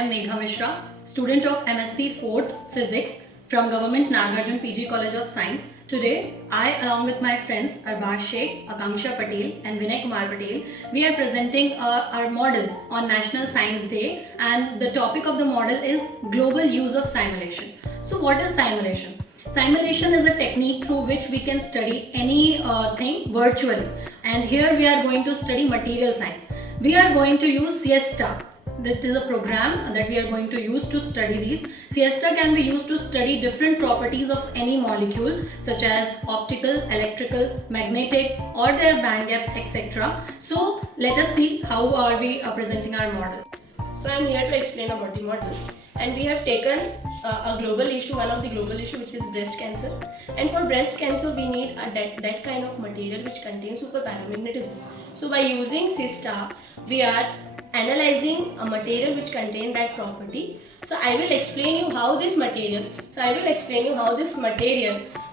am Megha Mishra, student of MSc 4th Physics from Government Nagarjun PG College of Science. Today, I along with my friends Arbaaz Sheikh, Akanksha Patel and Vinay Kumar Patel, we are presenting our model on National Science Day, and the topic of the model is global use of simulation. So what is simulation? Simulation is a technique through which we can study any thing virtually, and here we are going to study material science. We are going to use Siesta. That is a program that we are going to use to study these. Siesta can be used to study different properties of any molecule such as optical, electrical, magnetic or their band gaps, etc. So let us see how are we presenting our model. So I am here to explain about the model, and we have taken a global issue, one of the global issue, which is breast cancer. And for breast cancer we need that kind of material which contains superparamagnetism. So by using Siesta we are analyzing a material which contains that property. So I will explain you how this material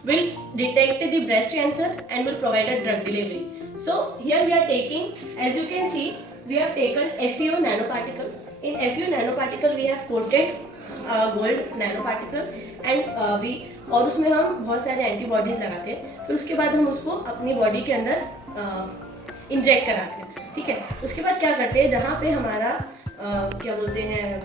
will detect the breast cancer and will provide a drug delivery. So here we are taking, as you can see, we have taken FeO nanoparticle. In FeO nanoparticle we have coated gold nanoparticle and और उसमें हम बहुत सारे antibodies लगाते हैं. फिर उसके बाद हम उसको अपनी बॉडी के अंदर इंजेक्ट कराते हैं. ठीक है. उसके बाद क्या करते हैं, जहाँ पे हमारा क्या बोलते हैं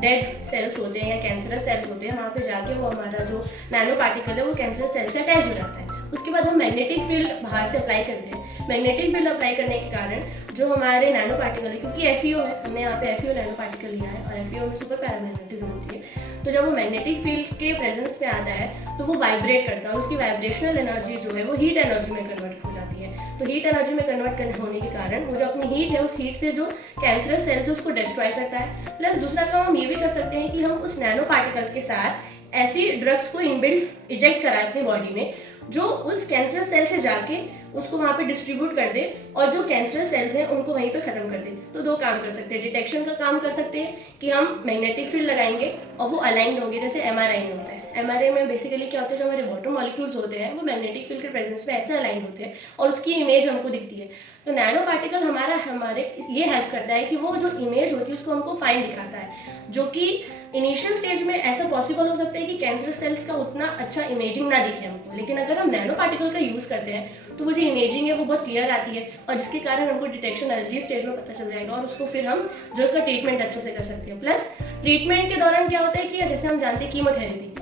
डेड सेल्स होते हैं या कैंसरस सेल्स होते हैं, वहाँ पे जाके वो हमारा जो नैनो पार्टिकल है वो कैंसरस सेल से अटैच हो जाता है. उसके बाद हम मैग्नेटिक फील्ड बाहर से अप्लाई करते हैं. मैग्नेटिक फील्ड अप्लाई करने के कारण जो हमारे नैनो पार्टिकल है, क्योंकि एफईओ है, हमने यहाँ पे एफईओ नैनो पार्टिकल लिया है और एफईओ में सुपर पैरामैग्नेटिज्म होती है, तो जब वो मैग्नेटिक फील्ड के प्रेजेंस में आता है तो वो वाइब्रेट करता है और उसकी वाइब्रेशनल एनर्जी जो है वो हीट एनर्जी में कन्वर्ट हो जाती है. तो हीट एनर्जी में कन्वर्ट होने के कारण वो जो अपनी हीट है उस हीट से जो कैंसरस सेल्स है उसको डिस्ट्रॉय करता है. प्लस दूसरा काम हम ये भी कर सकते हैं कि हम उस नैनो पार्टिकल के साथ ऐसी ड्रग्स को इनबिल्ट इजेक्ट कराएं अपनी बॉडी में जो उस कैंसरस सेल से जाके उसको वहाँ पे डिस्ट्रीब्यूट कर दे और जो कैंसरस सेल्स हैं उनको वहीं पे ख़त्म कर दे. तो दो काम कर सकते हैं. डिटेक्शन का काम कर सकते हैं कि हम मैग्नेटिक फील्ड लगाएंगे और वो अलाइंड होंगे, जैसे एमआरआई में होता है. एमआरआई में बेसिकली क्या होता है, जो हमारे वाटर मॉलिक्यूल्स होते हैं वो मैग्नेटिक फील्ड के प्रेजेंस में ऐसे अलाइंड होते हैं और उसकी इमेज हमको दिखती है. तो नैनो पार्टिकल हमारे ये हेल्प करता है कि वो जो इमेज होती है उसको हमको फाइन दिखाता है, जो कि इनिशियल स्टेज में ऐसा पॉसिबल हो सकता है कि कैंसर सेल्स का उतना अच्छा इमेजिंग ना दिखे हमको, लेकिन अगर हम नैनो पार्टिकल का यूज़ करते हैं तो वो जो इमेजिंग है वो बहुत क्लियर आती है और जिसके कारण हमको डिटेक्शन अर्ली स्टेज में पता चल जाएगा और उसको फिर हम जो उसका ट्रीटमेंट अच्छे से कर सकते हैं. प्लस ट्रीटमेंट के दौरान क्या होता है कि जैसे हम जानते हैं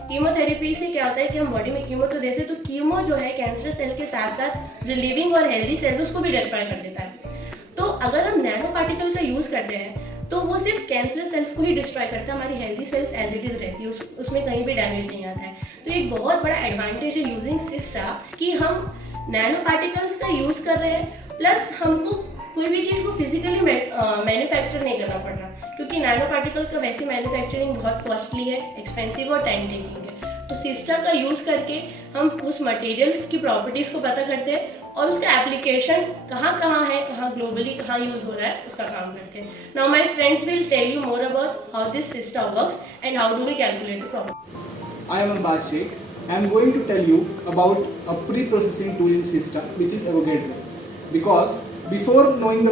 कीमोथेरेपी से क्या होता है कि हम बॉडी में कीमो तो देते हैं, तो कीमो जो है कैंसर सेल के साथ साथ जो लिविंग और हेल्दी सेल्स उसको भी डिस्ट्रॉय कर देता है. तो अगर हम नैनो पार्टिकल का यूज़ करते हैं तो वो सिर्फ कैंसर सेल्स को ही डिस्ट्रॉय करता है, हमारी healthy cells as it is रहती है, उसमें कहीं भी डैमेज नहीं आता है. तो एक बहुत बड़ा एडवांटेज है यूजिंग सिस्टा कि हम नैनो पार्टिकल्स का यूज़ कर रहे हैं, प्लस हमको कोई भी चीज़ को फिजिकली मैन्युफैक्चर नहीं करना पड़ रहा, क्योंकि नैनो पार्टिकल का वैसे मैन्युफैक्चरिंग बहुत कॉस्टली है, एक्सपेंसिव और टाइम टेकिंग है. तो सिस्टा का यूज़ करके हम उस मटेरियल्स की प्रॉपर्टीज़ को पता करते हैं और उसका एप्लीकेशन कहाँ है, कहाँ ग्लोबली कहाँ यूज़ हो रहा है उसका काम करते हैं. Now my friends will tell you more about how this system works and how do we calculate the problem. I am Arbaaz Sheikh. I am going to tell you about a pre-processing tool in Siesta, which is Avogadro. Because before knowing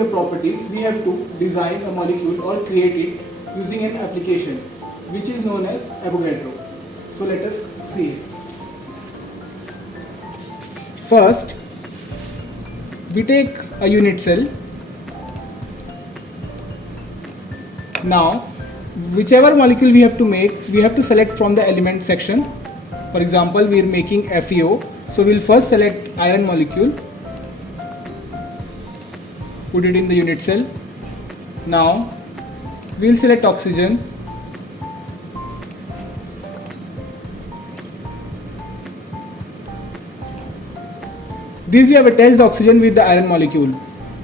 the properties, we have to design a molecule or create it using an application, which is known as Avogadro. So let us see it. First, we take a unit cell. Now, whichever molecule we have to make, we have to select from the element section. For example, we are making FeO, so we will first select iron molecule, put it in the unit cell. Now we will select oxygen. This we have attached the oxygen with the iron molecule.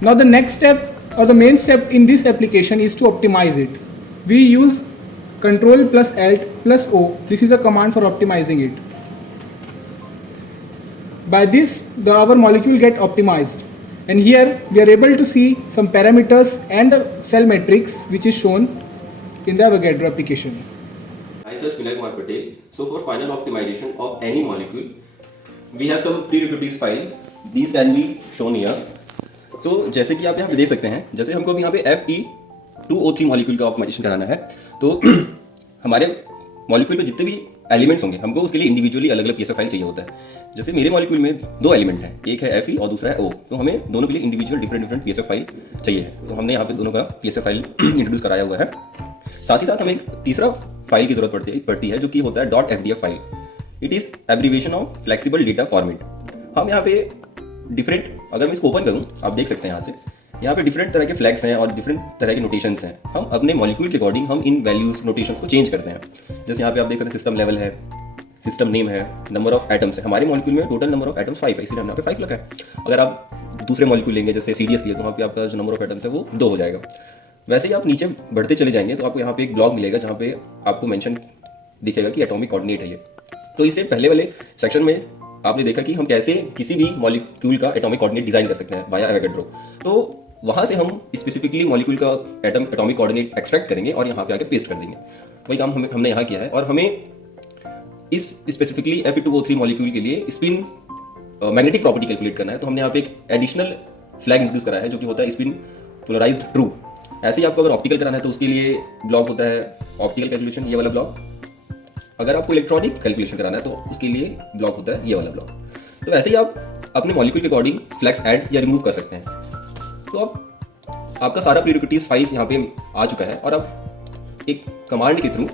Now the next step or the main step in this application is to optimize it. We use Ctrl plus Alt plus O. This is a command for optimizing it. By this, our molecule get optimized, and here we are able to see some parameters and the cell matrix which is shown in the Avogadro application. Myself Vinay Kumar Patel. So for final optimization of any molecule, we have some pre-requisites file. These can be shown here. So जैसे कि आप यहाँ पे देख सकते हैं, जैसे हमको अभी यहाँ पे 2O3 मॉलिक्यूल का ऑप्टिमाइजेशन कराना है तो हमारे मॉलिक्यूल में जितने भी एलिमेंट्स होंगे हमको उसके लिए इंडिविजुअली अलग अलग पीएसएफ फाइल चाहिए होता है। जैसे मेरे मॉलिक्यूल में 2 एलिमेंट हैं, एक है Fe और दूसरा है O, तो हमें दोनों के लिए इंडिविजुअल डिफरेंट पीएसएफ फाइल चाहिए है। तो हमने यहाँ पे दोनों का पीएसएफ फाइल इंट्रोड्यूस कराया हुआ है। साथ ही साथ हमें एक तीसरा फाइल की जरूरत पड़ती है जो कि होता है .fdf file. It is abbreviation of flexible data format. हम यहाँ पे डिफरेंट, अगर मैं इसको ओपन करूँ आप देख सकते हैं यहाँ पे डिफरेंट तरह के फ्लैग्स हैं और डिफरेंट तरह के नोटेशंस हैं। हम अपने मॉलिक्यूल के अकॉर्डिंग हम इन वैल्यूज नोटेशंस को चेंज करते हैं। जैसे यहाँ पे आप देख सकते हैं सिस्टम लेवल है, सिस्टम नेम है, नंबर ऑफ एटम्स है। हमारे मॉलिक्यूल में टोटल नंबर ऑफ एटम्स 5 है, इसलिए हमने यहाँ पे 5 लिखा है। अगर आप दूसरे मॉलिक्यूल लेंगे जैसे CDS लिए तो वहाँ पे आपका जो नंबर ऑफ एटम्स है वो 2 हो जाएगा। वैसे ही आप नीचे बढ़ते चले जाएंगे तो आपको यहाँ पे एक ब्लॉग मिलेगा जहाँ पे आपको मेंशन दिखेगा कि एटॉमिक कोऑर्डिनेट है ये। तो इससे पहले वाले सेक्शन में आपने देखा कि हम कैसे किसी भी मॉलिक्यूल का एटॉमिक कोऑर्डिनेट डिजाइन कर सकते हैं वाया एवोगैड्रो। तो वहाँ से हम स्पेसिफिकली मॉलिक्यूल का एटॉमिक कोऑर्डिनेट एक्सट्रैक्ट करेंगे और यहाँ पे आके पेस्ट कर देंगे। वही काम हमने यहाँ किया है। और हमें इस स्पेसिफिकली Fe2O3 मॉलिक्यूल के लिए स्पिन मैग्नेटिक प्रॉपर्टी कैलकुलेट करना है। तो हमने यहाँ पे एक एडिशनल फ्लैग इंट्रोड्यूस करा है जो कि होता है स्पिन पोलराइज्ड ट्रू। ऐसे ही आपको अगर ऑप्टिकल कराना है तो उसके लिए ब्लॉक होता है ऑप्टिकल कैलकुलेशन, ये वाला ब्लॉक। अगर आपको इलेक्ट्रॉनिक कैलकुलेशन कराना है तो उसके लिए ब्लॉक होता है ये वाला ब्लॉक। तो ऐसे ही आप अपने मॉलिक्यूल के अकॉर्डिंग फ्लैग्स ऐड या रिमूव कर सकते हैं। तो अब आपका सारा प्रीरिक्विजिट्स फाइल्स यहाँ पे आ चुका है और अब एक कमांड के थ्रू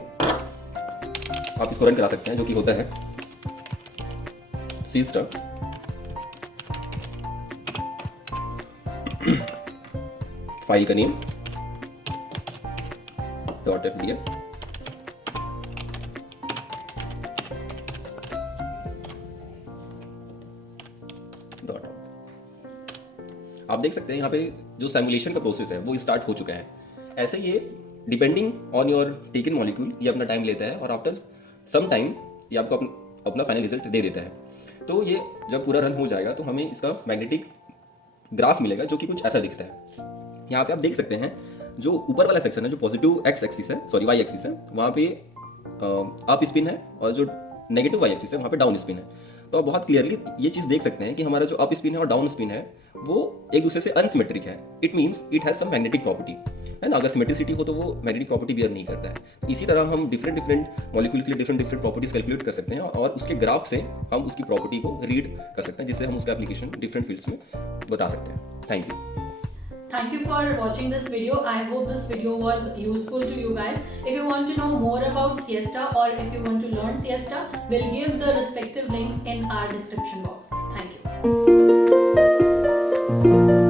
आप इसको रन करा सकते हैं जो कि होता है C*, फाइल का नेम .fdf, आप देख सकते हैं यहाँ पे जो सिमुलेशन का प्रोसेस है वो स्टार्ट हो चुका है। ऐसे ये depending on your taken molecule ये अपना टाइम लेता है और आफ्टर सम टाइम ये आपको अपना फाइनल रिजल्ट दे देता है। तो ये जब पूरा रन हो जाएगा तो हमें इसका मैग्नेटिक ग्राफ मिलेगा जो कि कुछ ऐसा दिखता है। यहाँ पे आप देख सकते हैं जो ऊपर वाला सेक्शन है जो पॉजिटिव y एक्सिस है वहाँ पे अप स्पिन है और जो नेगेटिव y एक्सिस है वहाँ पे डाउन स्पिन है। तो आप बहुत क्लियरली ये चीज़ देख सकते हैं कि हमारा जो अप स्पिन है और डाउन स्पिन है वो एक दूसरे से अनसिमेट्रिक है। It means it has some magnetic property है ना। अगर सिमेट्रिसिटी हो तो वो मैग्नेटिक प्रॉपर्टी बियर नहीं करता है। इसी तरह हम डिफरेंट मॉलिक्यूल के लिए डिफरेंट प्रॉपर्टीज कैलकुलेट कर सकते हैं और उसके ग्राफ से हम उसकी प्रॉपर्टी को रीड कर सकते हैं जिससे हम उसका एप्लीकेशन डिफरेंट फील्ड्स में बता सकते हैं। Thank you. Thank you for watching this video. I hope this video was useful to you guys. If you want to know more about Siesta or if you want to learn Siesta, we'll give the respective links in our description box. Thank you.